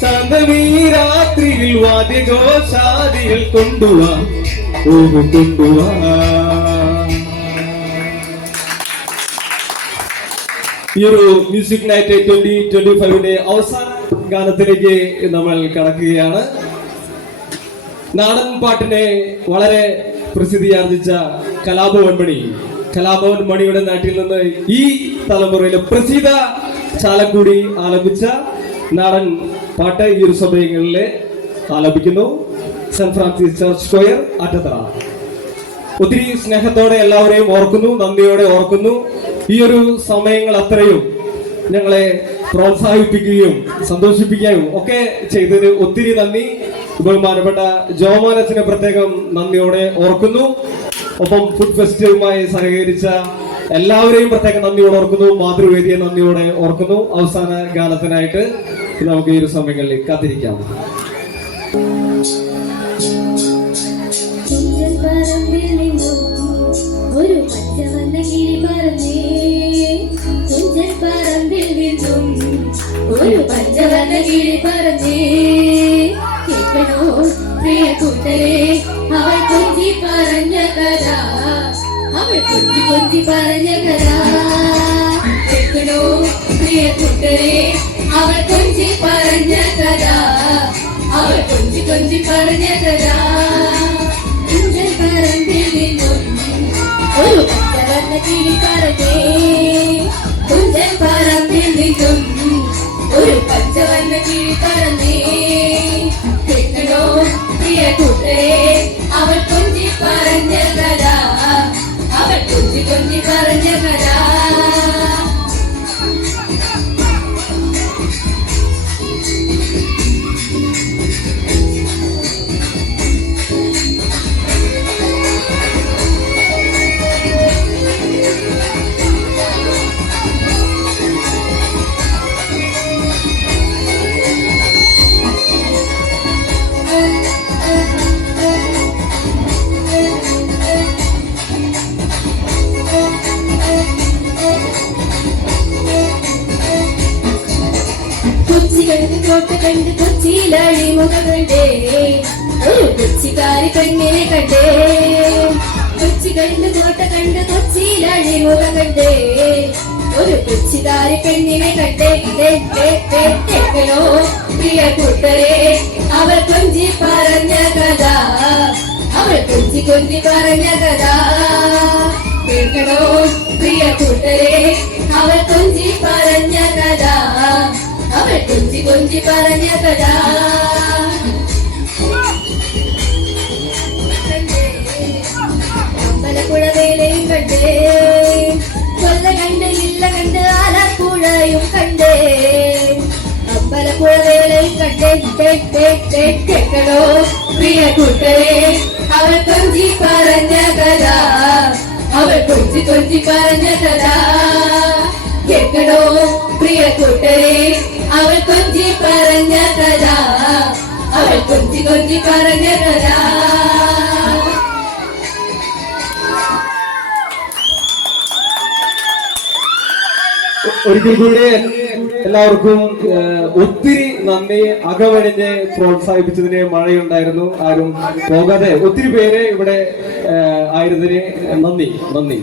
ശാന്തമീ രാത്രിയിൽ വാദ്യഘോഷാദികൾ കൊണ്ടുവാ കൊണ്ടുവാ. ഈ ഒരു മ്യൂസിക് നൈറ്റ് 2025 അവസാന ഗാനത്തിലേക്ക് നമ്മൾ കടക്കുകയാണ്. നാടൻ പാട്ടിനെ വളരെ പ്രസിദ്ധിയാർജിച്ച കലാഭവൻ മണിയുടെ നാട്ടിൽ നിന്ന് ഈ തലമുറയിലെ പ്രസിദ്ധ ചാലക്കുടി ആലപിച്ച നാടൻ പാട്ട് ഈ ഒരു സമയങ്ങളിലെ ആലപിക്കുന്നു. Saint Francis church square Attathara. ഒത്തിരി സ്നേഹത്തോടെ എല്ലാവരെയും ഓർക്കുന്നു, നന്ദിയോടെ ഓർക്കുന്നു. ഈ ഒരു സമയങ്ങൾ അത്രയും ഞങ്ങളെ പ്രോത്സാഹിപ്പിക്കുകയും സന്തോഷിപ്പിക്കുകയും ഒക്കെ ചെയ്തതിന് ഒത്തിരി നന്ദി. ബഹുമാനപ്പെട്ട ജോമോനച്ചനെ പ്രത്യേകം നന്ദിയോടെ ഓർക്കുന്നു. ഒപ്പം ഫുഡ് ഫെസ്റ്റിവലുമായി സഹകരിച്ച എല്ലാവരെയും പ്രത്യേകം നന്ദിയോടെ ഓർക്കുന്നു. മാതൃവേദിയെ നന്ദിയോടെ ഓർക്കുന്നു. അവസാന ഗാനത്തിനായിട്ട് നമുക്ക് ഈ ഒരു സമയങ്ങളിൽ കാത്തിരിക്കാം. ഒരു പച്ചവന്ന കിളി പറഞ്ഞേ തുഞ്ചൻ പറമ്പിൽ നിന്നും ഒരു പച്ചവന്ന കിളി പറഞ്ഞേ കേൾക്കണോ പ്രിയ കൂട്ടരെ അവൾ കൊഞ്ചി പറഞ്ഞ കഥ അവൾ കൊഞ്ചി പറഞ്ഞ കഥ കേൾക്കണോ പ്രിയ കൂട്ടരെ അവൾ കൊഞ്ചി പറഞ്ഞ കഥ അവൾ കൊഞ്ചി പറഞ്ഞ കഥ തുഞ്ചൻ പറമ്പിൽ നിന്നും ഒരു പച്ചവന്ന കിളി പറഞ്ഞേ തുഞ്ചൻ പറമ്പിൽ നിന്നും ഒരു പച്ചവന്ന കിളി പറഞ്ഞേ കേൾക്കണോ പ്രിയ കൂട്ടരെ അവൾ കൊഞ്ചി പറഞ്ഞ കഥ അവൾ കൊഞ്ചി പറഞ്ഞ കഥ കോട്ട കണ്ട് കൊച്ചിയിലാളി മുഖം കണ്ടേ ഒരു കൊച്ചിക്കാരി പെണ്ണിനെ കണ്ടേ കൊച്ചി കണ്ട് കോട്ട കണ്ട് കൊച്ചിയിലാളി മുഖം കണ്ടേ ഒരു കൊച്ചിക്കാരി പെണ്ണിനെ കണ്ടേ കേൾക്കണോ പ്രിയ കൂട്ടരെ അവൾ കൊഞ്ചി പറഞ്ഞ കഥ അവൾ കൊഞ്ചി പറഞ്ഞ കഥ കേൾക്കണോ പ്രിയ കൂട്ടരെ അവൾ കൊഞ്ചി പറഞ്ഞ കഥ അവൾ കൊഞ്ചി പറഞ്ഞ കഥ അമ്പലപ്പുഴ വേലയും കണ്ടേ കൊല്ല കണ്ട് ഇല്ല കണ്ട് ആലപ്പുഴയും കണ്ടേ അമ്പലപ്പുഴ വേലയും കണ്ടേ കേൾക്കണോ പ്രിയ കൂട്ടരെ അവൾ കൊഞ്ചി പറഞ്ഞ കഥ അവൾ കൊഞ്ചി പറഞ്ഞ കഥ കേൾക്കണോ പ്രിയ കൂട്ടരെ അവൾ കൊഞ്ചി പറഞ്ഞ കഥ അവൾ കൊഞ്ചി പറഞ്ഞ കഥ ഒരിക്കൽ കൂടി എല്ലാവർക്കും ഒത്തിരി നന്ദി. അകവഴിഞ്ഞ് പ്രോത്സാഹിപ്പിച്ചതിന് മഴയുണ്ടായിരുന്നു, ആരും പോകാതെ ഒത്തിരി പേര് ഇവിടെ ആയിരുന്നതിന് നന്ദി.